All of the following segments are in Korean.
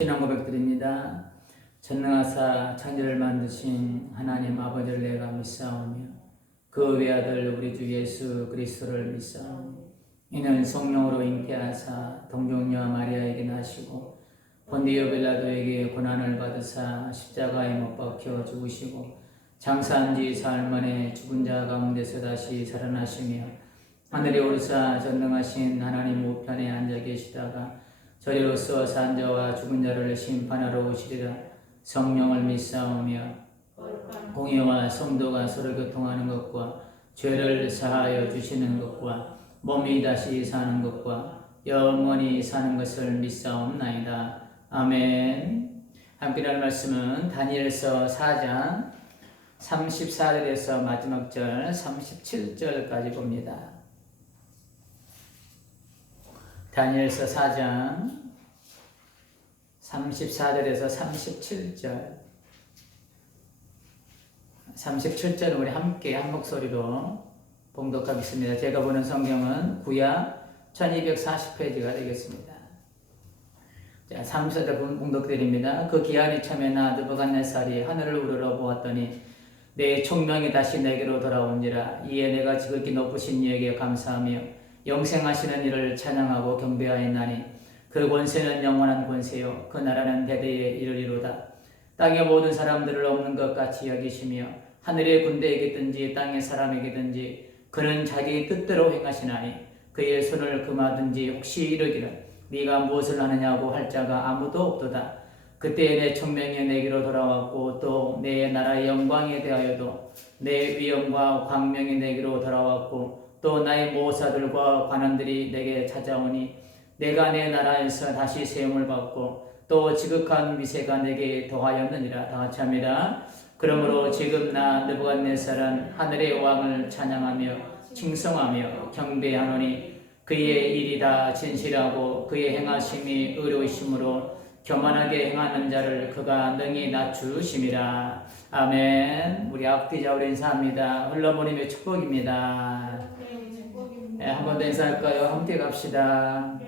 신앙 고백드립니다. 전능하사 창조를 만드신 하나님 아버지를 내가 믿사오며 그 외아들 우리 주 예수 그리스도를 믿사오며 이는 성령으로 잉태하사 동정녀 마리아에게 나시고 본디오 빌라도에게 고난을 받으사 십자가에 못 박혀 죽으시고 장사한 지 사흘 만에 죽은 자 가운데서 다시 살아나시며 하늘에 오르사 전능하신 하나님 우편에 앉아 계시다가 저리로서 산 자와 죽은 자를 심판하러 오시리라. 성령을 믿사오며 공의와 성도가 서로 교통하는 것과 죄를 사하여 주시는 것과 몸이 다시 사는 것과 영원히 사는 것을 믿사옵나이다. 아멘. 함께 할 말씀은 다니엘서 4장 34절에서 마지막 절 37절까지 봅니다. 다니엘서 4장 34절에서 37절 37절 우리 함께 한 목소리로 봉독하겠습니다. 제가 보는 성경은 구약 1240페이지가 되겠습니다. 자, 3절에 봉독드립니다. 그 기한이 참에 나 느부갓네살이 하늘을 우러러 보았더니 내 총명이 다시 내게로 돌아온지라. 이에 내가 지극히 높으신 이에게 감사하며 영생하시는 이를 찬양하고 경배하였나니 그 권세는 영원한 권세요 그 나라는 대대에 이르리로다. 땅의 모든 사람들을 없는 것 같이 여기시며 하늘의 군대에게든지 땅의 사람에게든지 그는 자기 뜻대로 행하시나니 그의 손을 금하든지 혹시 이르기를 네가 무엇을 하느냐고 할 자가 아무도 없도다. 그때에 내 총명이 내게로 돌아왔고 또 내 나라의 영광에 대하여도 내 위엄과 광명이 내게로 돌아왔고 또 나의 모사들과 관원들이 내게 찾아오니 내가 내 나라에서 다시 세움을 받고 또 지극한 미세가 내게 더하였느니라. 다 같이 합니다. 그러므로 지금 나 느부갓네살은 하늘의 왕을 찬양하며 칭송하며 경배하노니 그의 일이 다 진실하고 그의 행하심이 의로우심으로 교만하게 행하는 자를 그가 능히 낮추심이라. 아멘. 우리 앞뒤자 우리 인사합니다. 흘러보님의 축복입니다. 네, 한 번 더 인사할까요? 함께 갑시다.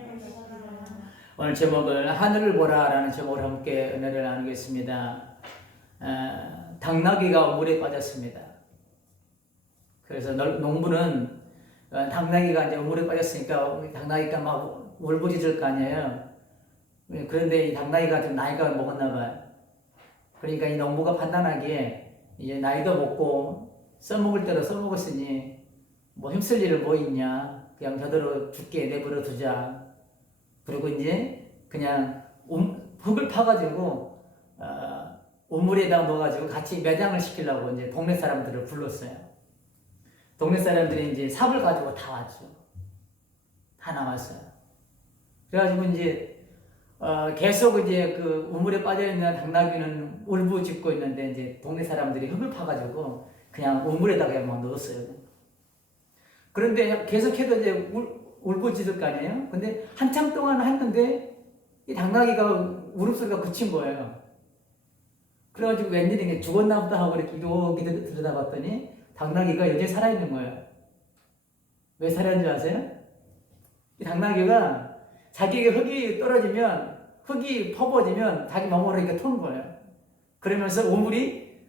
오늘 제목을 하늘을 보라라는 제목으로 함께 은혜를 나누겠습니다. 당나귀가 물에 빠졌습니다. 그래서 농부는 당나귀가 이제 물에 빠졌으니까 당나귀가 막 울부짖을 거 아니에요. 그런데 이 당나귀가 좀 나이가 먹었나 봐요. 그러니까 이 농부가 판단하기에 이제 나이도 먹고 써먹을 대로 써먹었으니 뭐 힘쓸 일은 뭐 있냐. 그냥 저대로 죽게 내버려 두자. 그리고 이제 그냥 흙을 파가지고 우물에다 넣어가지고 같이 매장을 시키려고 이제 동네 사람들을 불렀어요. 동네 사람들이 이제 삽을 가지고 다 왔죠. 다 나왔어요. 그래가지고 이제 계속 이제 그 우물에 빠져있는 당나귀는 울부짖고 있는데 이제 동네 사람들이 흙을 파가지고 그냥 우물에다가 그냥 넣었어요. 그런데 계속해도 이제 울부짖을 거 아니에요? 근데 한참 동안 했는데 이 당나귀가 울음소리가 그친 거예요. 그래가지고 웬일이냐 죽었나 보다 하고 이렇게 들여다봤더니 당나귀가 여전히 살아있는 거예요. 왜 살아있는 줄 아세요? 이 당나귀가 자기에게 흙이 떨어지면 흙이 퍼부어지면 자기 몸으로 이렇게 토는 거예요. 그러면서 우물이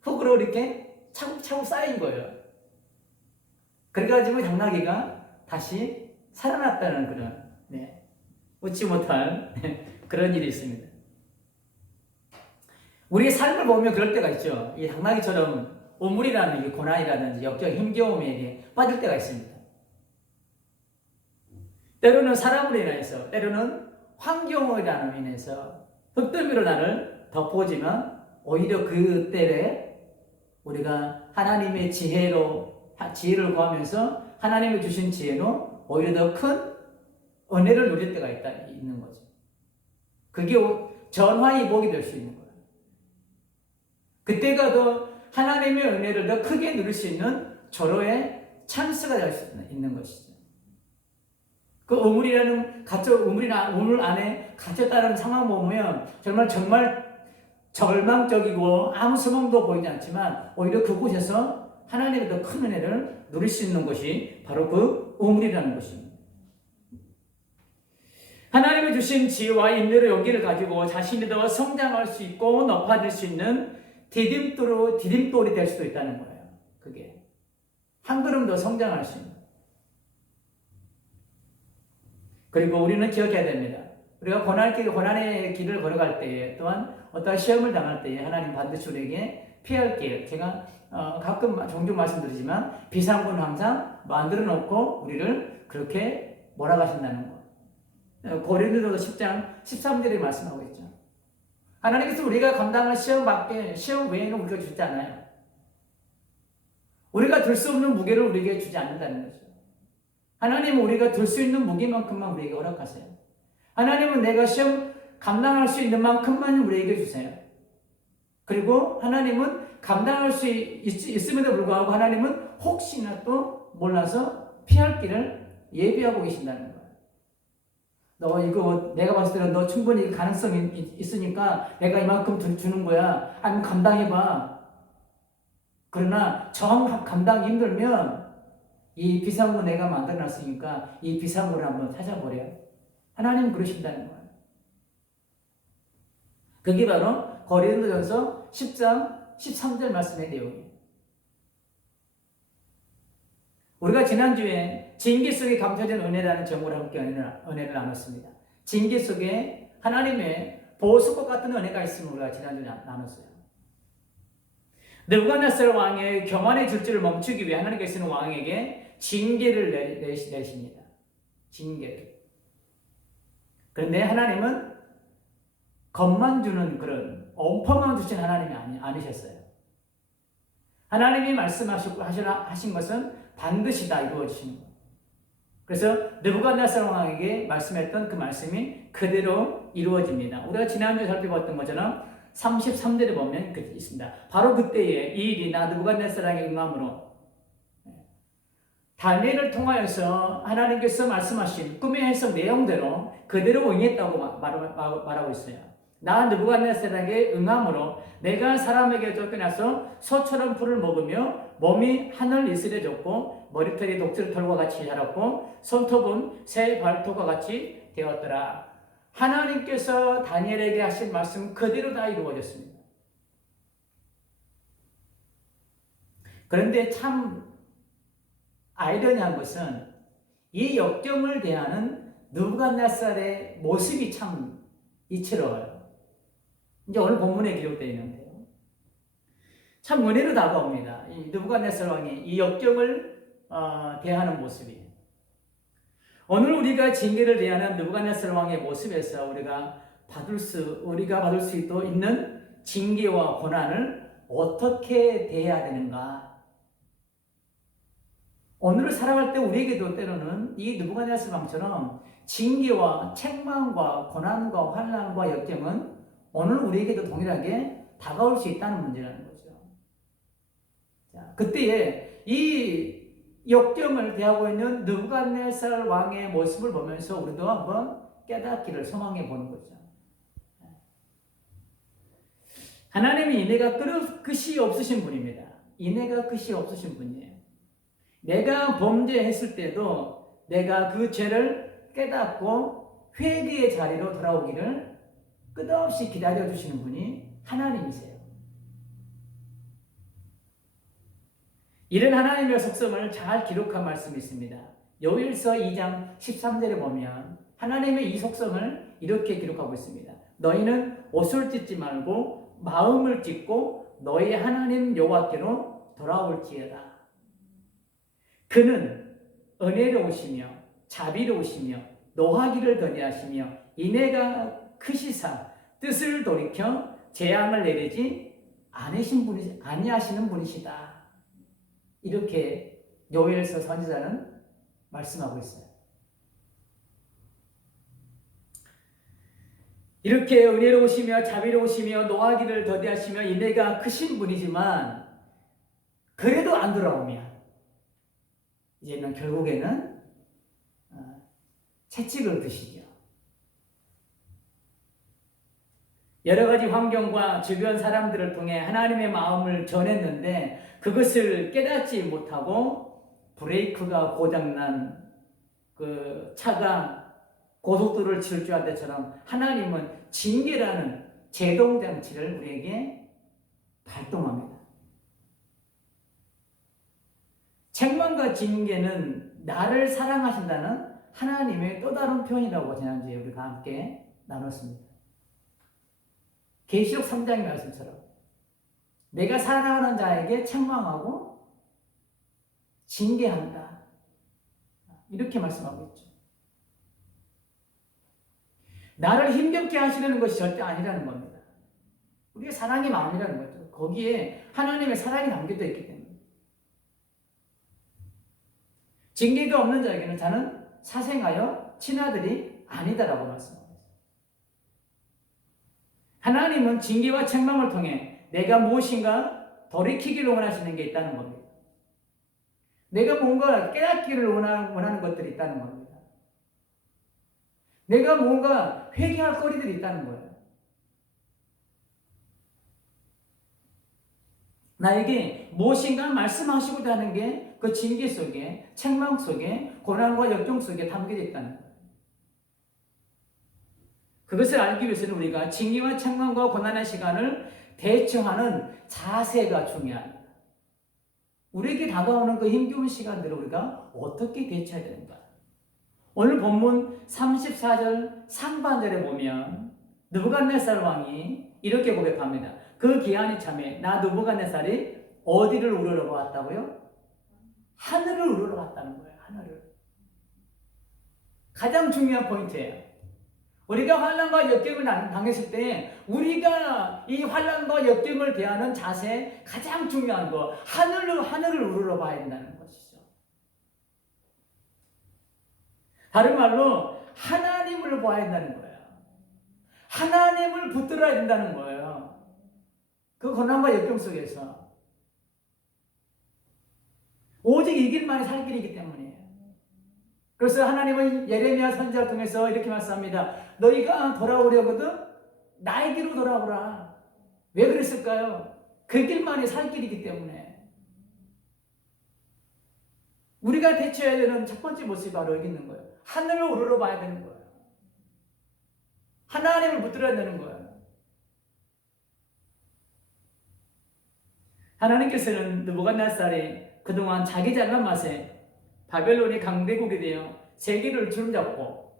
흙으로 이렇게 차곡차곡 쌓인 거예요. 그래가지고 당나귀가 다시 살아났다는 그런 웃지 못할 그런 일이 있습니다. 우리의 삶을 보면 그럴 때가 있죠. 이 당나귀처럼 우물이라는 이 고난이라든지 역적 힘겨움에 빠질 때가 있습니다. 때로는 사람으로 인해서, 때로는 환경으로 인해서 흙더미로 나를 덮어지면 오히려 그때에 우리가 하나님의 지혜를 구하면서 하나님이 주신 지혜로 오히려 더 큰 은혜를 누릴 때가 있는 거죠. 그게 전화의 복이 될 수 있는 거예요. 그때가 더 하나님의 은혜를 더 크게 누릴 수 있는 절호의 찬스가 될 수 있는 것이죠. 그 우물 안에 갇혔다는 상황 보면 정말 절망적이고 아무 소망도 보이지 않지만 오히려 그곳에서 하나님의 더 큰 은혜를 누릴 수 있는 것이 바로 그 우물이라는 것입니다. 하나님이 주신 지혜와 인내로 용기를 가지고 자신이 더 성장할 수 있고 높아질 수 있는 디딤돌이 될 수도 있다는 거예요. 그게 한 걸음 더 성장할 수 있는. 그리고 우리는 기억해야 됩니다. 우리가 고난의 길을 걸어갈 때에, 또한 어떤 시험을 당할 때에 하나님 반드시 우리에게 피할 길, 제가 가끔 종종 말씀드리지만 비상구는 항상 만들어 놓고 우리를 그렇게 몰아가신다는 거. 고린도서 10장 13절에 말씀하고 있죠. 하나님께서 우리가 감당할 시험 외에는 우리가 주지 않아요. 우리가 들 수 없는 무게를 우리에게 주지 않는다는 거죠. 하나님은 우리가 들 수 있는 무게만큼만 우리에게 허락하세요. 하나님은 내가 시험 감당할 수 있는 만큼만 우리에게 주세요. 그리고 하나님은 감당할 수 있음에도 불구하고 하나님은 혹시나 또 몰라서 피할 길을 예비하고 계신다는 거예요. 너 이거 내가 봤을 때는 너 충분히 가능성이 있으니까 내가 이만큼 주는 거야. 아니면 감당해봐. 그러나 감당이 힘들면 이 비상구 내가 만들어놨으니까 이 비상구를 한번 찾아보래요. 하나님은 그러신다는 거예요. 그게 바로 고린도전서 10장 13절 말씀의 내용이에요. 우리가 지난주에 징계 속에 감춰진 은혜라는 제목으로 함께 은혜를 나눴습니다. 징계 속에 하나님의 보석과 같은 은혜가 있음을 우리가 지난주에 나눴어요. 느부갓네살 왕의 교만의 질주를 멈추기 위해 하나님께서는 왕에게 징계를 내십니다. 징계를. 그런데 하나님은 겁만 주는 그런 엄포만 주신 하나님이 아니셨어요. 하나님이 하신 것은 반드시 다 이루어지시는 거예요. 그래서 느부갓네살 왕에게 말씀했던 그 말씀이 그대로 이루어집니다. 우리가 지난주에 살펴봤던 것처럼 33절에 보면 그렇게 있습니다. 바로 그때에 이 일이 느부갓네살 왕의 응함으로 다니엘을 통하여서 하나님께서 말씀하신 꿈의 해석 내용대로 그대로 응했다고 말하고 있어요. 느부갓네살에게 응함으로 내가 사람에게 쫓겨나서 소처럼 풀을 먹으며 몸이 하늘 이슬해졌고 머리털이 독수리털과 같이 자랐고 손톱은 새 발톱과 같이 되었더라. 하나님께서 다니엘에게 하신 말씀 그대로 다 이루어졌습니다. 그런데 참 아이러니한 것은 이 역경을 대하는 느부갓네살의 모습이 참 이채로워요. 이제 오늘 본문에 기록되어 있는데요. 참 은혜로 다가옵니다. 이 느부갓네살 왕이 이 역경을 대하는 모습이. 오늘 우리가 징계를 대하는 느부갓네살 왕의 모습에서 우리가 받을 수 있는 징계와 고난을 어떻게 대해야 되는가? 오늘을 살아갈 때 우리에게도 때로는 이 느부갓네살 왕처럼 징계와 책망과 고난과 환난과 역경은 오늘 우리에게도 동일하게 다가올 수 있다는 문제라는 거죠. 자, 그때에 이 역경을 대하고 있는 느부갓네살 왕의 모습을 보면서 우리도 한번 깨닫기를 소망해 보는 거죠. 하나님이 인내가 끝이 없으신 분입니다. 인내가 끝이 없으신 분이에요. 내가 범죄했을 때도 내가 그 죄를 깨닫고 회개의 자리로 돌아오기를 끝없이 기다려주시는 분이 하나님이세요. 이런 하나님의 속성을 잘 기록한 말씀이 있습니다. 요일서 2장 13절에 보면 하나님의 이 속성을 이렇게 기록하고 있습니다. 너희는 옷을 찢지 말고 마음을 찢고 너희 하나님 여호와께로 돌아올지어다. 그는 은혜로우시며 자비로우시며 노하기를 더디하시며 인애가 크시사 뜻을 돌이켜 재앙을 내리지 아니하시는 분이시다. 이렇게 요엘서 선지자는 말씀하고 있어요. 이렇게 은혜로우시며 자비로우시며 노하기를 더디하시며 인애가 크신 분이지만 그래도 안 돌아오면 이제는 결국에는 채찍을 드시죠. 여러 가지 환경과 주변 사람들을 통해 하나님의 마음을 전했는데 그것을 깨닫지 못하고 브레이크가 고장난 그 차가 고속도로를 질주한 데처럼 하나님은 징계라는 제동장치를 우리에게 발동합니다. 책망과 징계는 나를 사랑하신다는 하나님의 또 다른 표현이라고 지난주에 우리가 함께 나눴습니다. 계시록 3장의 말씀처럼 내가 사랑하는 자에게 책망하고 징계한다. 이렇게 말씀하고 있죠. 나를 힘겹게 하시려는 것이 절대 아니라는 겁니다. 우리의 사랑의 마음이라는 거죠. 거기에 하나님의 사랑이 담겨져 있기 때문에. 징계가 없는 자에게는 자는 사생하여 친아들이 아니다라고 말씀하고 있습니다. 하나님은 징계와 책망을 통해 내가 무엇인가 돌이키기를 원하시는 게 있다는 겁니다. 내가 뭔가 깨닫기를 원하는 것들이 있다는 겁니다. 내가 뭔가 회개할 거리들이 있다는 거예요. 나에게 무엇인가 말씀하시고자 하는 게 그 징계 속에, 책망 속에, 고난과 역경 속에 담겨져 있다는 거예요. 그것을 알기 위해서는 우리가 징계와 책망과 고난의 시간을 대처하는 자세가 중요합니다. 우리에게 다가오는 그 힘겨운 시간들을 우리가 어떻게 대처해야 되는가? 오늘 본문 34절 상반절에 보면 느부갓네살 왕이 이렇게 고백합니다. 그 기한이 참에 나 느부갓네살이 어디를 우러러 봤다고요? 하늘을 우러러 봤다는 거예요. 하늘을. 가장 중요한 포인트예요. 우리가 환난과 역경을 당했을 때 우리가 이 환난과 역경을 대하는 자세 가장 중요한 거 하늘을 우러러 봐야 된다는 것이죠. 다른 말로 하나님을 봐야 된다는 거예요. 하나님을 붙들어야 된다는 거예요. 그 고난과 역경 속에서 오직 이 길만이 살 길이기 때문이에요. 그래서 하나님은 예레미야 선지자를 통해서 이렇게 말씀합니다. 너희가 돌아오려거든 나에게로 돌아오라. 왜 그랬을까요? 그 길만이 살 길이기 때문에. 우리가 대처해야 되는 첫 번째 모습이 바로 여기 있는 거예요. 하늘을 우러러 봐야 되는 거예요. 하나님을 붙들어야 되는 거예요. 하나님께서는 느부갓네살이 그동안 자기 잘난 맛에 바벨론이 강대국이 되어 세계를 주름잡고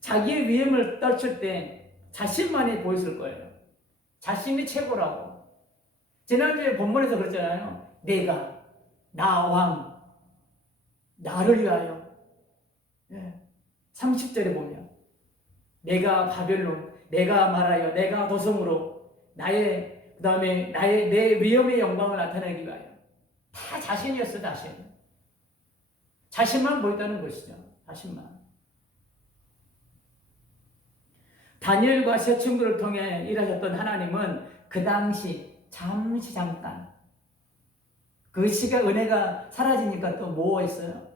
자기의 위엄을 떨칠 때 자신만이 보였을 거예요. 자신이 최고라고. 지난주에 본문에서 그랬잖아요. 내가, 나 왕, 나를 위하여. 30절에 보면 내가 바벨론, 내가 말하여, 내가 도성으로 그 다음에 내 위엄의 영광을 나타내기 위하여. 다 자신이었어, 자신. 자신만 보였다는 것이죠. 자신만. 다니엘과 세 친구를 통해 일하셨던 하나님은 그 당시 잠깐 그 시간 은혜가 사라지니까 또 뭐 했어요?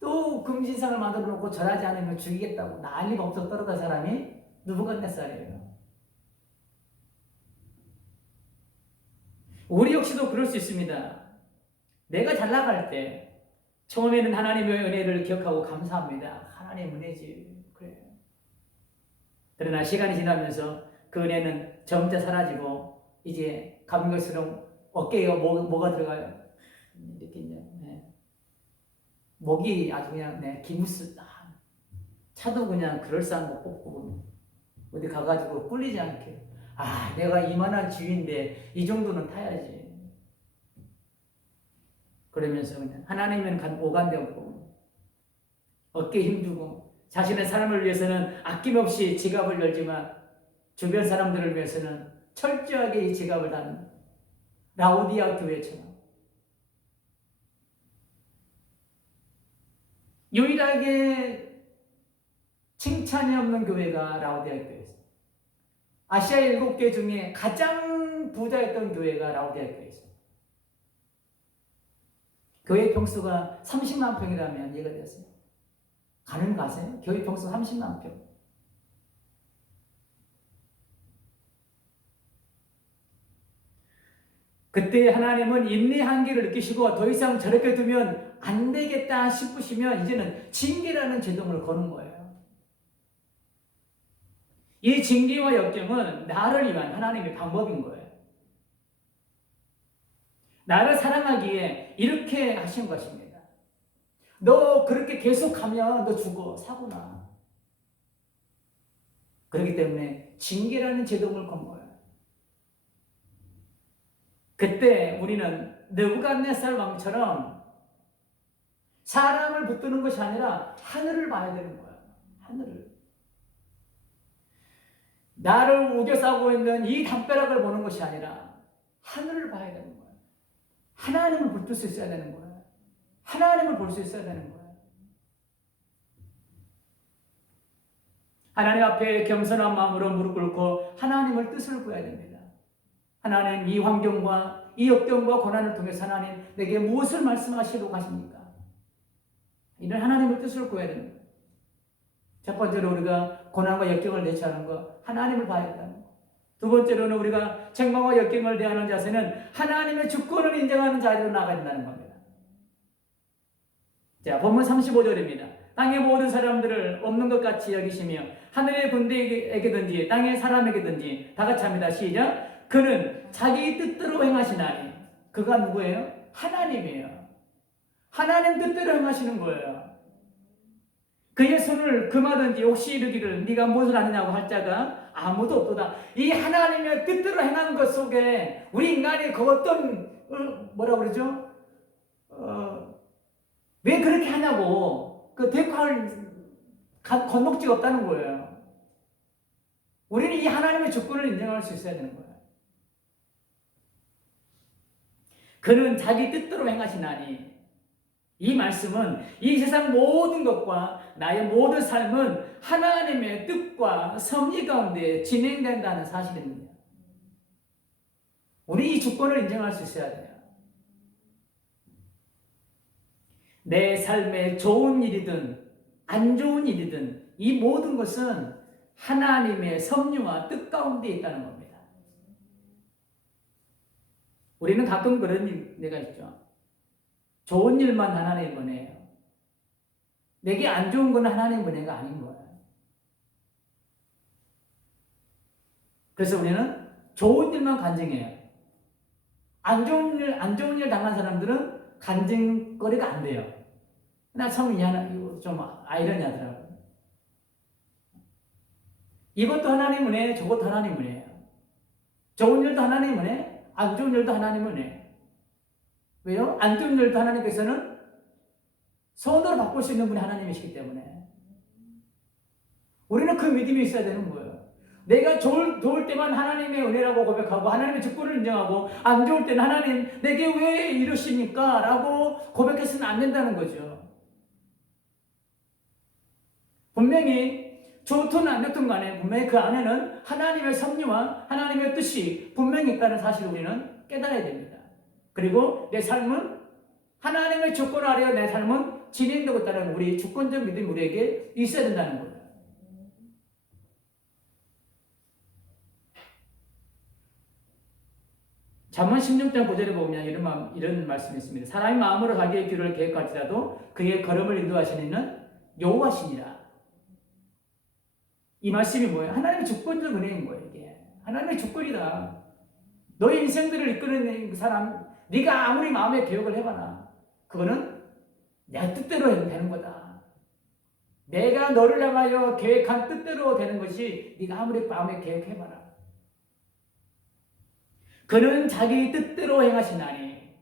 또 금신상을 만들어 놓고 절하지 않으면 죽이겠다고 난리 법석 떨어진 사람이 느부갓네살이에요. 우리 역시도 그럴 수 있습니다. 내가 잘 나갈 때 처음에는 하나님의 은혜를 기억하고 감사합니다. 하나님의 은혜지. 그래요. 그러나 시간이 지나면서 그 은혜는 점차 사라지고 이제 가면 갈수록 어깨에 뭐가 들어가요? 이렇게 이제 목이 아주 그냥 기무스다. 차도 그냥 그럴싸한 거 뽑고 어디 가가지고 꿀리지 않게. 내가 이만한 지위인데 이 정도는 타야지. 그러면서 그냥 하나님은 오간데 없고 어깨에 힘주고 자신의 삶을 위해서는 아낌없이 지갑을 열지만 주변 사람들을 위해서는 철저하게 이 지갑을 닫는 라오디아 교회처럼 유일하게 칭찬이 없는 교회가 라오디아 교회였어요. 아시아 7개 중에 가장 부자였던 교회가 라오디아 교회였어요. 교회 평수가 30만 평이라면 이해가 되었어요. 가는 가세요? 교회 평수 30만 평. 그때 하나님은 인내 한계를 느끼시고 더 이상 저렇게 두면 안 되겠다 싶으시면 이제는 징계라는 제동을 거는 거예요. 이 징계와 역경은 나를 위한 하나님의 방법인 거예요. 나를 사랑하기에 이렇게 하신 것입니다. 너 그렇게 계속하면 너 죽어, 사고나. 그렇기 때문에 징계라는 제동을 건 거예요. 그때 우리는 느부갓네살 왕처럼 사람을 붙드는 것이 아니라 하늘을 봐야 되는 거예요. 하늘을. 나를 우겨싸고 있는 이 담벼락을 보는 것이 아니라 하늘을 봐야 되는 거예요. 하나님을 붙들 수 있어야 되는 거예요. 하나님을 볼 수 있어야 되는 거예요. 하나님 앞에 겸손한 마음으로 무릎 꿇고 하나님을 뜻을 구해야 됩니다. 하나님, 이 환경과 이 역경과 고난을 통해서 하나님 내게 무엇을 말씀하시려고 하십니까? 이런 하나님의 뜻을 구해야 됩니다. 첫 번째로 우리가 고난과 역경을 대처하는 것, 하나님을 봐야 된다는 것. 두 번째로는 우리가 책망과 역경을 대하는 자세는 하나님의 주권을 인정하는 자리로 나가야 된다는 겁니다. 자, 본문 35절입니다. 땅의 모든 사람들을 없는 것 같이 여기시며 하늘의 군대에게든지 땅의 사람에게든지 다 같이 합니다. 시작. 그는 자기 뜻대로 행하시나니. 그가 누구예요? 하나님이에요. 하나님 뜻대로 행하시는 거예요. 그의 손을 금하든지 혹시 이르기를 네가 무엇을 하느냐고 할 자가 아무도 없도다. 이 하나님의 뜻대로 행하는 것 속에 우리 인간이 그 어떤 뭐라 그러죠? 왜 그렇게 하냐고 그 대꾸할 건덕지가 없다는 거예요. 우리는 이 하나님의 주권을 인정할 수 있어야 되는 거예요. 그는 자기 뜻대로 행하시나니. 이 말씀은 이 세상 모든 것과 나의 모든 삶은 하나님의 뜻과 섭리 가운데 진행된다는 사실입니다. 우리 이 주권을 인정할 수 있어야 돼요. 내 삶에 좋은 일이든 안 좋은 일이든 이 모든 것은 하나님의 섭리와 뜻 가운데 있다는 겁니다. 우리는 가끔 그런 일이 있죠. 좋은 일만 하나님의 은혜예요. 내게 안 좋은 건 하나님의 은혜가 아닌 거예요. 그래서 우리는 좋은 일만 간증해요. 안 좋은 일 당한 사람들은 간증거리가 안 돼요. 나 처음 이거 좀 아이러니하더라고요. 이것도 하나님 은혜, 저것도 하나님 은혜예요. 좋은 일도 하나님 은혜, 안 좋은 일도 하나님 은혜. 왜요? 안 좋은 일도 하나님께서는 선으로 바꿀 수 있는 분이 하나님이시기 때문에 우리는 그 믿음이 있어야 되는 거예요. 내가 좋을 때만 하나님의 은혜라고 고백하고 하나님의 주권을 인정하고 안 좋을 때는 하나님 내게 왜 이러십니까? 라고 고백해서는 안 된다는 거죠. 분명히 좋든 안 좋든 간에 분명히 그 안에는 하나님의 섭리와 하나님의 뜻이 분명히 있다는 사실을 우리는 깨달아야 됩니다. 그리고 내 삶은 하나님의 주권 아래 내 삶은 진행되고 있다는 우리 주권적 믿음이 우리에게 있어야 된다는 거예요. 잠언 16장 9절에 보면 이런 말씀이 있습니다. 사람이 마음으로 자기의 길을 계획할지라도 그의 걸음을 인도하시는 이는 여호와시니라. 이 말씀이 뭐예요? 하나님의 주권적 은혜인 거예요. 이게 하나님의 주권이다. 너의 인생들을 이끄는 그 사람, 네가 아무리 마음의 계획을 해봐라. 그거는 내 뜻대로 되는 거다. 내가 너를 향하여 계획한 뜻대로 되는 것이 네가 아무리 마음에 계획해봐라. 그는 자기 뜻대로 행하시나니.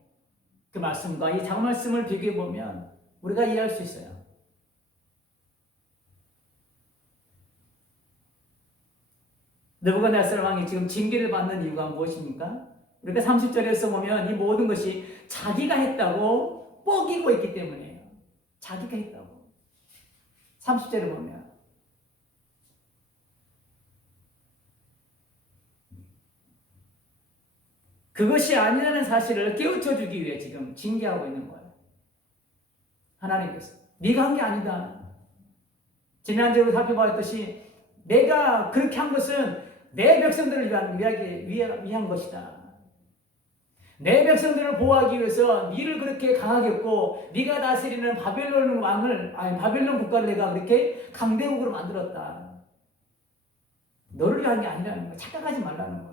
그 말씀과 이 장말씀을 비교해보면 우리가 이해할 수 있어요. 느부갓네살 왕이 지금 징계를 받는 이유가 무엇입니까? 우리가 30절에서 보면 이 모든 것이 자기가 했다고 뻐기고 있기 때문이에요. 자기가 했다고. 30절에 보면 그것이 아니라는 사실을 깨우쳐주기 위해 지금 징계하고 있는 거예요. 하나님께서 네가 한 게 아니다. 지난주에 살펴봤듯이 내가 그렇게 한 것은 내 백성들을 위한 것이다. 내 백성들을 보호하기 위해서 네를 그렇게 강하게 했고 네가 다스리는 바벨론 국가를 내가 그렇게 강대국으로 만들었다. 너를 위한 게 아니라는 거야. 착각하지 말라는 거야.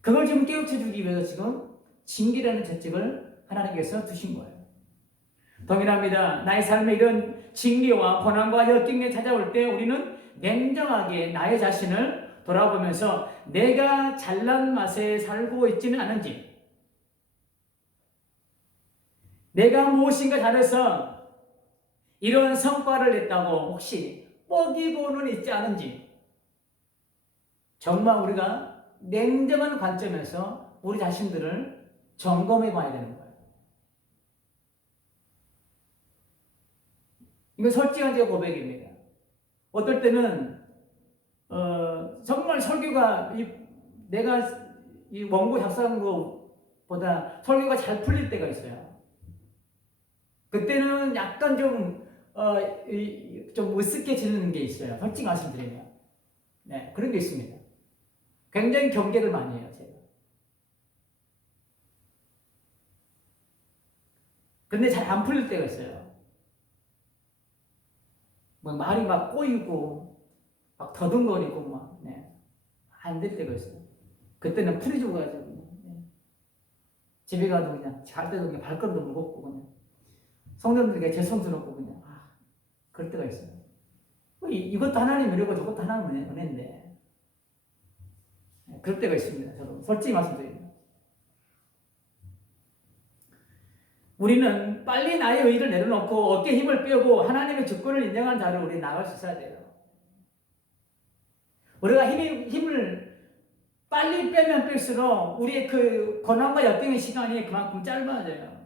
그걸 지금 깨우쳐 주기 위해서 지금 징계라는 채찍을 하나님께서 두신 거예요. 동일합니다. 나의 삶에 이런 징계와 고난과 역경이 찾아올 때 우리는 냉정하게 나의 자신을 돌아보면서 내가 잘난 맛에 살고 있지는 않은지, 내가 무엇인가 잘해서 이런 성과를 냈다고 혹시 뻐기고는 있지 않은지, 정말 우리가 냉정한 관점에서 우리 자신들을 점검해 봐야 되는 거예요. 이거 솔직한 제 고백입니다. 어떨 때는 정말 설교가 내가 이 원고 작성한 것보다 설교가 잘 풀릴 때가 있어요. 그때는 약간 좀 으쓱해지는 게 있어요. 솔직히 말씀드리면. 네, 그런 게 있습니다. 굉장히 경계를 많이 해요, 제가. 근데 잘 안 풀릴 때가 있어요. 뭐 말이 막 꼬이고, 막 더듬거리고, 막, 네. 안 될 때가 있어요. 그때는 풀이 죽어가지고, 네. 집에 가도 그냥, 잘 때도 그냥 발걸음도 무겁고, 그냥. 성도들에게 죄송스럽고, 그냥, 그럴 때가 있어요. 이것도 하나님 은혜고 저것도 하나님 은혜인데. 네. 그럴 때가 있습니다. 저도 솔직히 말씀드립니다. 우리는 빨리 나의 의의를 내려놓고 어깨에 힘을 빼고 하나님의 주권을 인정한 자로 우리 나갈 수 있어야 돼요. 우리가 힘을 빨리 빼면 뺄수록 우리의 그 고난과 역경의 시간이 그만큼 짧아져요.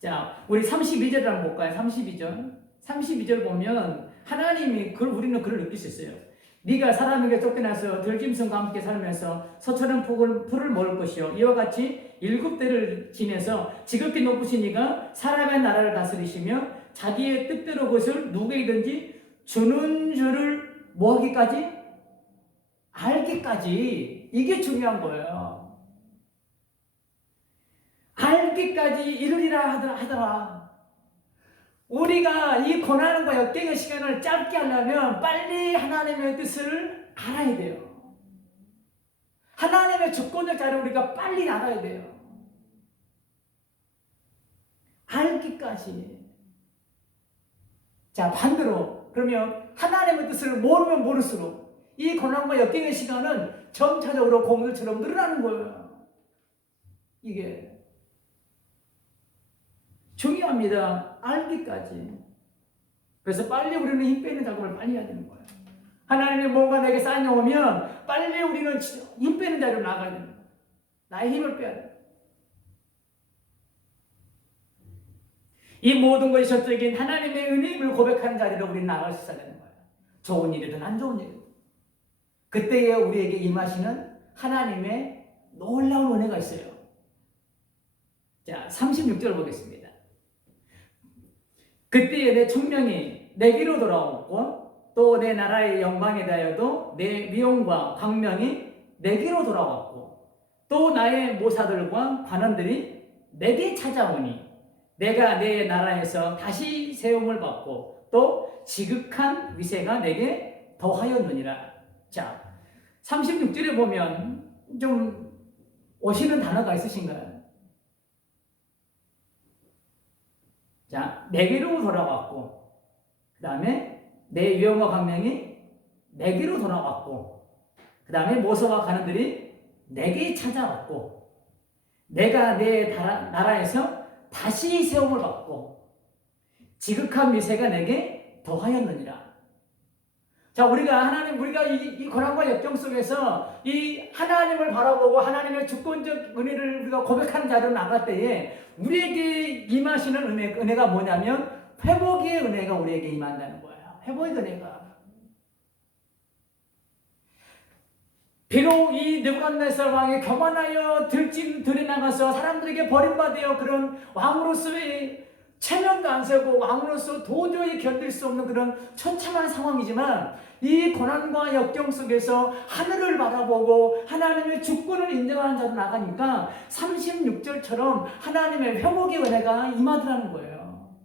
자, 우리 32절을 한번 볼까요? 32절 보면 하나님이 우리는 그걸 느낄 수 있어요. 네가 사람에게 쫓겨나서 들짐승과 함께 살면서 소처럼 풀을 먹을 것이요 이와 같이 7대를 지내서 지극히 높으신 이가 사람의 나라를 다스리시며 자기의 뜻대로 그것을 누구에게든지 주는 줄을 뭐하기까지? 알기까지. 이게 중요한 거예요. 알기까지 이르리라 하더라. 우리가 이 고난과 역경의 시간을 짧게 하려면 빨리 하나님의 뜻을 알아야 돼요. 하나님의 주권적 자를 우리가 빨리 알아야 돼요. 알기까지. 자, 반대로 그러면 하나님의 뜻을 모르면 모를수록 이 고난과 역경의 시간은 점차적으로 공들처럼 늘어나는 거예요. 이게 중요합니다. 알기까지. 그래서 빨리 우리는 힘 빼는 작업을 빨리 해야 되는 거예요. 하나님이 뭔가 내게 쌓여오면 빨리 우리는 힘 빼는 자리로 나가야 됩니다. 나의 힘을 빼야 돼요. 이 모든 것이 전적인 하나님의 은혜임을 고백하는 자리로 우리는 나갈 수 있어야 되는 거예요. 좋은 일이든 안 좋은 일이든. 그때에 우리에게 임하시는 하나님의 놀라운 은혜가 있어요. 자, 36절 보겠습니다. 그때에 내 총명이 내게로 돌아왔고 또 내 나라의 영광에 대하여도 내 위엄과 광명이 내게로 돌아왔고 또 나의 모사들과 관원들이 내게 찾아오니 내가 내 나라에서 다시 세움을 받고 또 지극한 위세가 내게 더하였느니라. 자, 36절에 보면 좀 오시는 단어가 있으신가요? 자, 내게로 돌아왔고, 그 다음에 내 위엄과 광명이 내게로 돌아왔고, 그 다음에 모서와 가는들이 내게 찾아왔고, 내가 내 나라에서 다시 세움을 받고, 지극한 미세가 내게 더하였느니라. 자, 우리가 이 고난과 역경 속에서 이 하나님을 바라보고 하나님의 주권적 은혜를 우리가 고백하는 자리로 나갈 때에 우리에게 임하시는 은혜가 뭐냐면 회복의 은혜가 우리에게 임한다는 거예요. 회복의 은혜가. 비록 이 느부갓네살 왕이 교만하여 들에 나가서 사람들에게 버림받아 그런 왕으로서의 체면도 안 세고 왕으로서 도저히 견딜 수 없는 그런 처참한 상황이지만 이 고난과 역경 속에서 하늘을 바라보고 하나님의 주권을 인정하는 자로 나가니까 36절처럼 하나님의 회복의 은혜가 임하더라는 거예요.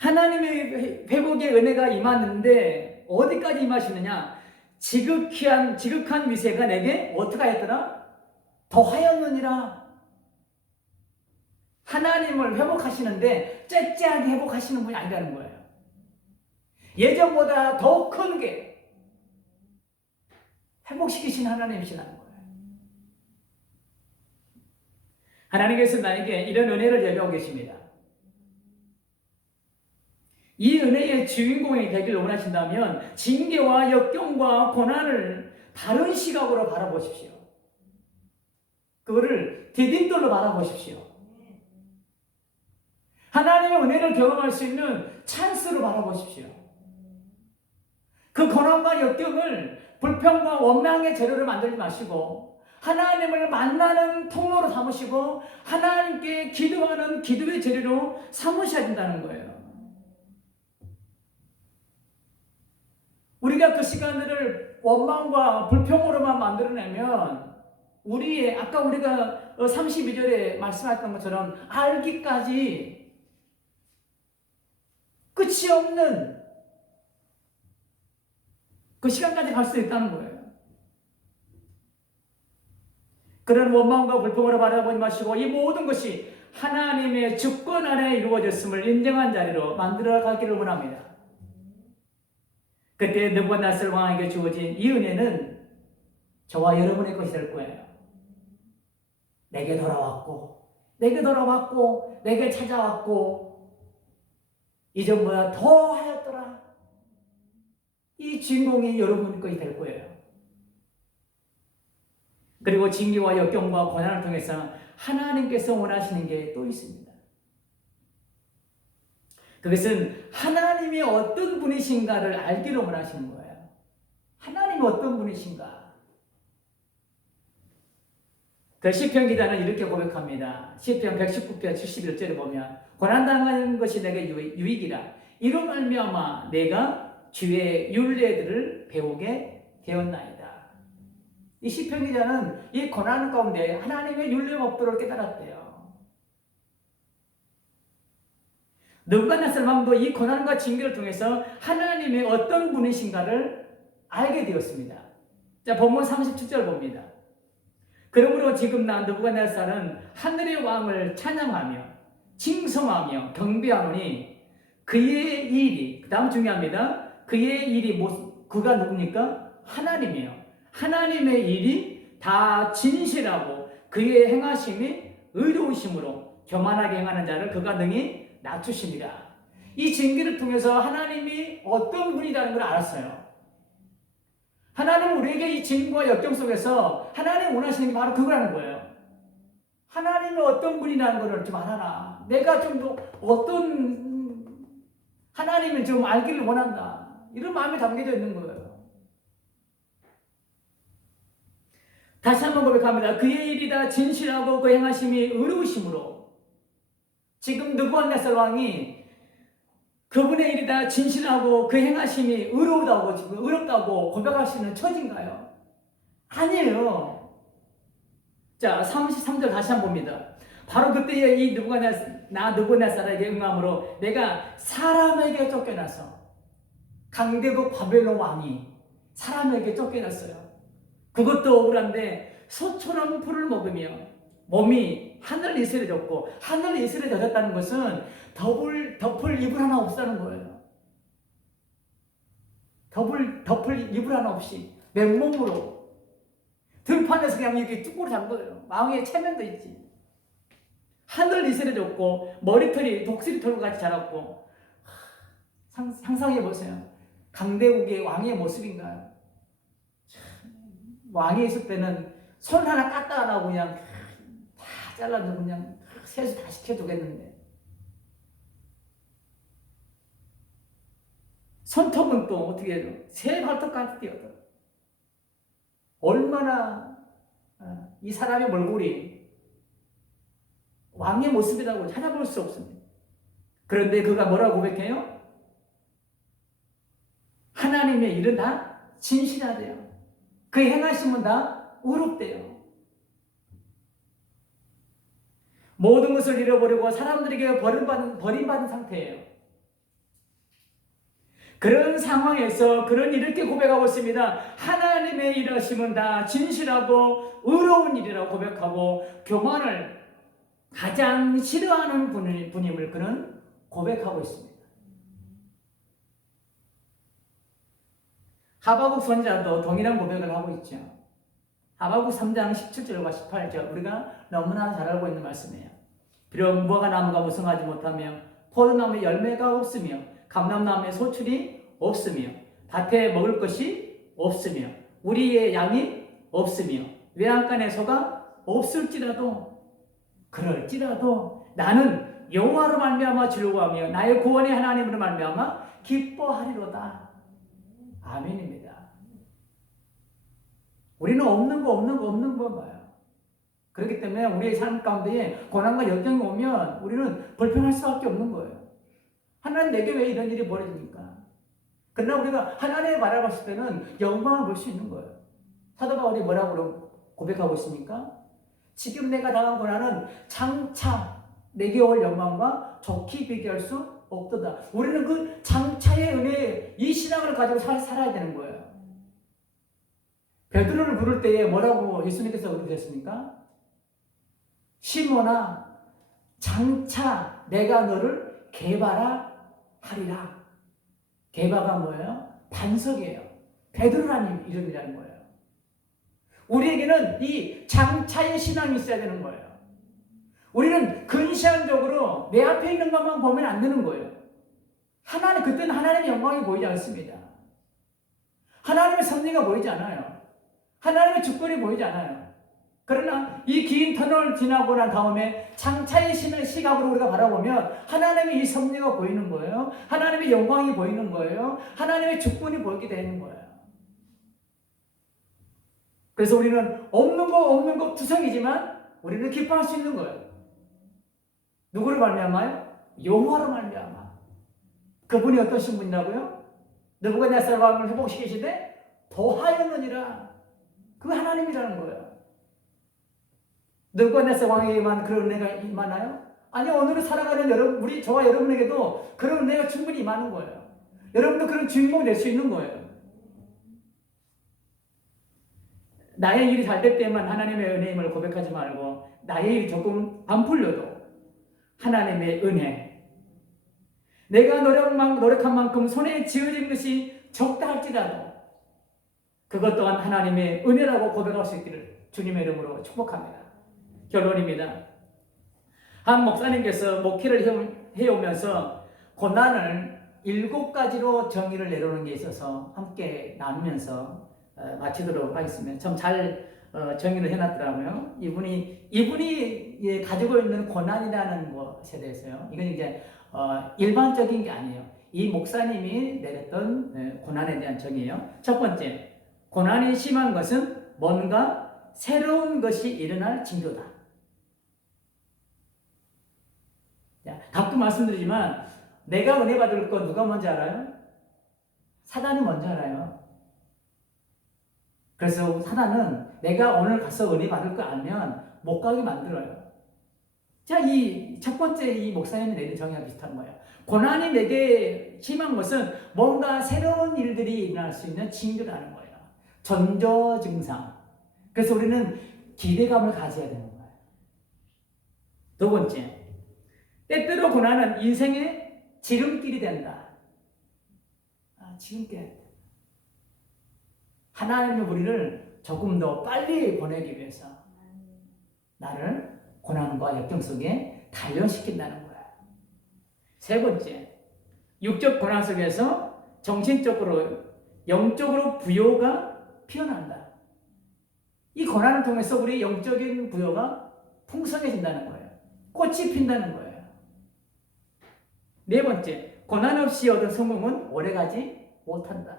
하나님의 회복의 은혜가 임하는데 어디까지 임하시느냐? 지극한 위세가 내게 어떻게 하였더라? 더하였느니라. 하나님을 회복하시는데 째째하게 회복하시는 분이 아니라는 거예요. 예전보다 더 큰 게 회복시키신 하나님이시라는 거예요. 하나님께서 나에게 이런 은혜를 예배하고 계십니다. 이 은혜의 주인공이 되길 원하신다면 징계와 역경과 고난을 다른 시각으로 바라보십시오. 그거를 디딤돌로 바라보십시오. 하나님의 은혜를 경험할 수 있는 찬스로 바라보십시오. 그 고난과 역경을 불평과 원망의 재료로 만들지 마시고 하나님을 만나는 통로로 삼으시고 하나님께 기도하는 기도의 재료로 삼으셔야 된다는 거예요. 우리가 그 시간들을 원망과 불평으로만 만들어내면 우리의 아까 우리가 32절에 말씀했던 것처럼 알기까지 끝이 없는 그 시간까지 갈 수 있다는 거예요. 그런 원망과 불평으로 바라보지 마시고 이 모든 것이 하나님의 주권 안에 이루어졌음을 인정한 자리로 만들어 가기를 원합니다. 그때 느부갓네살 왕에게 주어진 이 은혜는 저와 여러분의 것이 될 거예요. 내게 돌아왔고 내게 찾아왔고 이전보다 더 하였더라. 이 주인공이 여러분 것이 될 거예요. 그리고 징계와 역경과 고난을 통해서 하나님께서 원하시는 게 또 있습니다. 그것은 하나님이 어떤 분이신가를 알기를 원하시는 거예요. 하나님이 어떤 분이신가. 그 시편 기자는 이렇게 고백합니다. 시편 119편 71절에 보면 고난당하는 것이 내게 유익이라. 이로 말미암아 내가 주의 율례들을 배우게 되었나이다. 이 시편 기자는 이 고난 가운데 하나님의 율례 법도를 깨달았대요. 느부갓네살 왕도 이 고난과 징계를 통해서 하나님의 어떤 분이신가를 알게 되었습니다. 자, 본문 37절 봅니다. 그러므로 지금 나 느부갓네살은 하늘의 왕을 찬양하며 칭송하며 경배하노니 그의 일이, 그 다음 중요합니다. 그의 일이 그가 누굽니까? 하나님이에요. 하나님의 일이 다 진실하고 그의 행하심이 의로우심으로 교만하게 행하는 자를 그가 능히 낮추시니라. 이 징계를 통해서 하나님이 어떤 분이라는 걸 알았어요. 하나님은 우리에게 이 징계와 역경 속에서 하나님 원하시는 게 바로 그거라는 거예요. 하나님이 어떤 분이라는 걸 좀 알아라. 내가 좀 더 어떤 하나님을 좀 알기를 원한다. 이런 마음이 담겨져 있는 거예요. 다시 한번 고백합니다. 그의 일이 다 진실하고 그 행하심이 의로우심으로. 지금 느부갓네살 왕이 그분의 일이 다 진실하고 그 행하심이 의롭다고 지금 의롭다고 고백할 수 있는 처지인가요? 아니에요. 자, 33절 다시 한번 봅니다. 바로 그때에 이 느부갓네살에게 응함으로 내가 사람에게 쫓겨나서 강대국 바벨론 왕이 사람에게 쫓겨났어요. 그것도 억울한데 소처럼 풀을 먹으며 몸이 하늘 이슬에 젖고 하늘 이슬에 젖었다는 것은 덮을 이불 하나 없다는 거예요. 덮을 이불 하나 없이 맨몸으로 들판에서 그냥 이렇게 쭈꾸로 잔 거예요. 마음에 체면도 있지. 하늘 이슬에 젖고 머리털이 독수리 털과 같이 자랐고 상상해 보세요. 강대국의 왕의 모습인가요? 왕이 있을 때는 손 하나 까딱 안 하고 그냥 다 잘라서 그냥 세수 다 시켜주겠는데 손톱은 또 어떻게 해요? 새 발톱까지 띄어요. 얼마나 이 사람의 몰골이 왕의 모습이라고 찾아볼 수 없습니다. 그런데 그가 뭐라고 고백해요? 하나님의 일은 다 진실하대요. 그 행하심은 다 의롭대요. 모든 것을 잃어버리고 사람들에게 버림받은 상태예요. 그런 상황에서 그런 이렇게 고백하고 있습니다. 하나님의 일하심은 다 진실하고 의로운 일이라고 고백하고 교만을 가장 싫어하는 분임을 그는 고백하고 있습니다. 하바국 선지자도 동일한 고백을 하고 있죠. 하바국 3장 17절과 18절 우리가 너무나 잘 알고 있는 말씀이에요. 비록 무화과나무가 무성하지 못하며 포도나무에 열매가 없으며 감람나무에 소출이 없으며 밭에 먹을 것이 없으며 우리의 양이 없으며 외양간에 소가 없을지라도 그럴지라도 나는 여호와로 말미암아 즐거워하며 나의 구원의 하나님으로 말미암아 기뻐하리로다. 아멘입니다. 우리는 없는 거 봐요. 그렇기 때문에 우리의 삶 가운데에 고난과 역경이 오면 우리는 불평할 수밖에 없는 거예요. 하나님 내게 왜 이런 일이 벌어집니까? 그러나 우리가 하나님을 바라봤을 때는 영광을 볼 수 있는 거예요. 사도 바울이 뭐라고 고백하고 있습니까? 지금 내가 당한 고난은 장차 내게 올 영광과 좋게 비교할 수 없도다. 우리는 그 장차의 은혜에 이 신앙을 가지고 살아야 되는 거예요. 베드로를 부를 때에 뭐라고 예수님께서 그러셨습니까? 시몬아 장차 내가 너를 개바라 하리라. 개바가 뭐예요? 반석이에요. 베드로라는 이름이라는 거예요. 우리에게는 이 장차의 신앙이 있어야 되는 거예요. 우리는 근시안적으로 내 앞에 있는 것만 보면 안 되는 거예요. 그때는 하나님의 영광이 보이지 않습니다. 하나님의 섭리가 보이지 않아요. 하나님의 주권이 보이지 않아요. 그러나 이 긴 터널을 지나고 난 다음에 장차의 시각으로 우리가 바라보면 하나님의 이 섭리가 보이는 거예요. 하나님의 영광이 보이는 거예요. 하나님의 주권이 보이게 되는 거예요. 그래서 우리는 없는 거 투성이지만 우리는 기뻐할 수 있는 거예요. 누구를 말미암아요? 여호와로 말미암아. 그분이 어떠신 분이라고요? 느부갓네살 왕을 회복시키시되 더하였느니라. 그 하나님이라는 거예요. 느부갓네살 왕에게만 그런 은혜가 임하나요? 아니, 오늘을 살아가는 저와 여러분에게도 그런 은혜가 충분히 임하는 거예요. 여러분도 그런 주인공이 될 수 있는 거예요. 나의 일이 잘 될 때만 하나님의 은혜임을 고백하지 말고 나의 일이 조금 안 풀려도 하나님의 은혜, 내가 노력한 만큼 손에 쥐어진 것이 적다 할지라도 그것 또한 하나님의 은혜라고 고백할 수 있기를 주님의 이름으로 축복합니다. 결론입니다. 한 목사님께서 목회를 해오면서 고난을 7가지로 정의를 내놓는 게 있어서 함께 나누면서 마치도록 하겠습니다. 참 잘 정의를 해놨더라고요. 이분이 가지고 있는 고난이라는 것에 대해서요. 이건 이제 일반적인 게 아니에요. 이 목사님이 내렸던 고난에 대한 정의예요. 첫 번째, 고난이 심한 것은 뭔가 새로운 것이 일어날 징조다. 가끔 말씀드리지만 내가 은혜 받을 거 누가 먼저 알아요? 사단이 먼저 알아요. 그래서 사단은 내가 오늘 가서 은혜 받을 거 알면 못 가게 만들어요. 자, 이 첫 번째 이 목사님이 내린 정의가 비슷한 거예요. 고난이 내게 심한 것은 뭔가 새로운 일들이 일어날 수 있는 징조라는 거예요. 전조 증상. 그래서 우리는 기대감을 가져야 되는 거예요. 두 번째, 때때로 고난은 인생의 지름길이 된다. 지름길. 하나님의 우리를 조금 더 빨리 보내기 위해서 나를 고난과 역경 속에 단련시킨다는 거야. 세 번째, 육적 고난 속에서 정신적으로, 영적으로 부요가 피어난다. 이 고난을 통해서 우리 영적인 부요가 풍성해진다는 거예요. 꽃이 핀다는 거예요. 네 번째, 고난 없이 얻은 성공은 오래가지 못한다.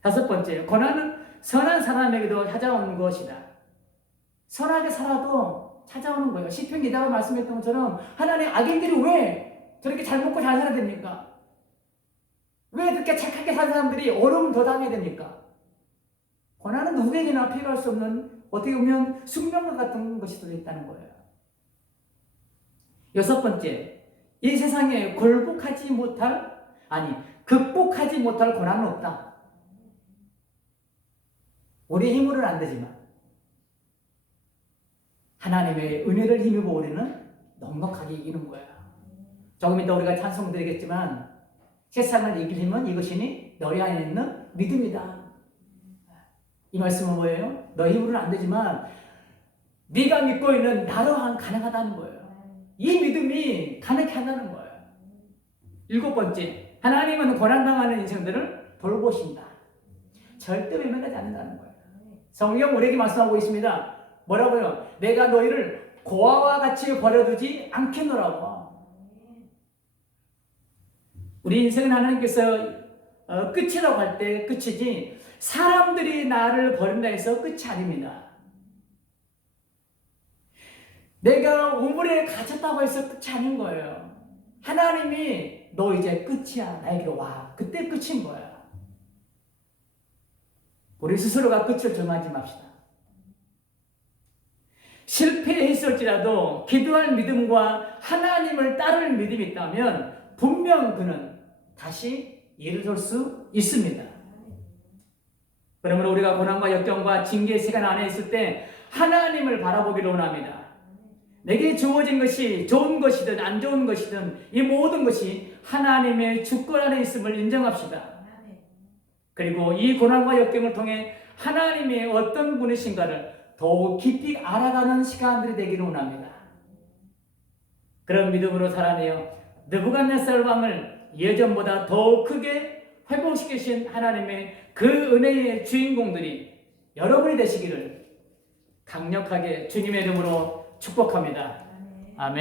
다섯 번째, 고난은 선한 사람에게도 찾아오는 것이다. 선하게 살아도 찾아오는 거예요. 시편 기자가 말씀했던 것처럼 하나님 악인들이 왜 저렇게 잘 먹고 잘 살아야 됩니까? 왜 그렇게 착하게 사는 사람들이 어려움을 더 당해야 됩니까? 고난은 누구에게나 피해갈 수 없는 어떻게 보면 숙명과 같은 것이 들어있다는 거예요. 여섯 번째, 이 세상에 굴복하지 못할 아니, 극복하지 못할 고난은 없다. 우리 힘으로는 안 되지만 하나님의 은혜를 힘입어 우리는 넉넉하게 이기는 거야. 조금 이따 우리가 찬송 드리겠지만 세상을 이길 힘은 이것이니 너희 안에 있는 믿음이다. 이 말씀은 뭐예요? 너 힘으로는 안 되지만 네가 믿고 있는 나로 가능하다는 거예요. 이 믿음이 가능케 한다는 거예요. 7번째, 하나님은 고난당하는 인생들을 돌보신다. 절대 외면하지 않는다는 거예요. 성경 우리에게 말씀하고 있습니다. 뭐라고요? 내가 너희를 고아와 같이 버려두지 않겠노라고. 우리 인생은 하나님께서 끝이라고 할 때 끝이지 사람들이 나를 버린다 해서 끝이 아닙니다. 내가 우물에 갇혔다고 해서 끝이 아닌 거예요. 하나님이 너 이제 끝이야. 나에게로 와. 그때 끝인 거야. 우리 스스로가 끝을 정하지 맙시다. 실패했을지라도 기도할 믿음과 하나님을 따를 믿음이 있다면 분명 그는 다시 일어설 수 있습니다. 그러므로 우리가 고난과 역경과 징계의 시간 안에 있을 때 하나님을 바라보기를 원합니다. 내게 주어진 것이 좋은 것이든 안 좋은 것이든 이 모든 것이 하나님의 주권 안에 있음을 인정합시다. 그리고 이 고난과 역경을 통해 하나님이 어떤 분이신가를 더욱 깊이 알아가는 시간들이 되기를 원합니다. 그런 믿음으로 살아내어 느부갓네살 왕을 예전보다 더욱 크게 회복시키신 하나님의 그 은혜의 주인공들이 여러분이 되시기를 강력하게 주님의 이름으로 축복합니다. 아멘.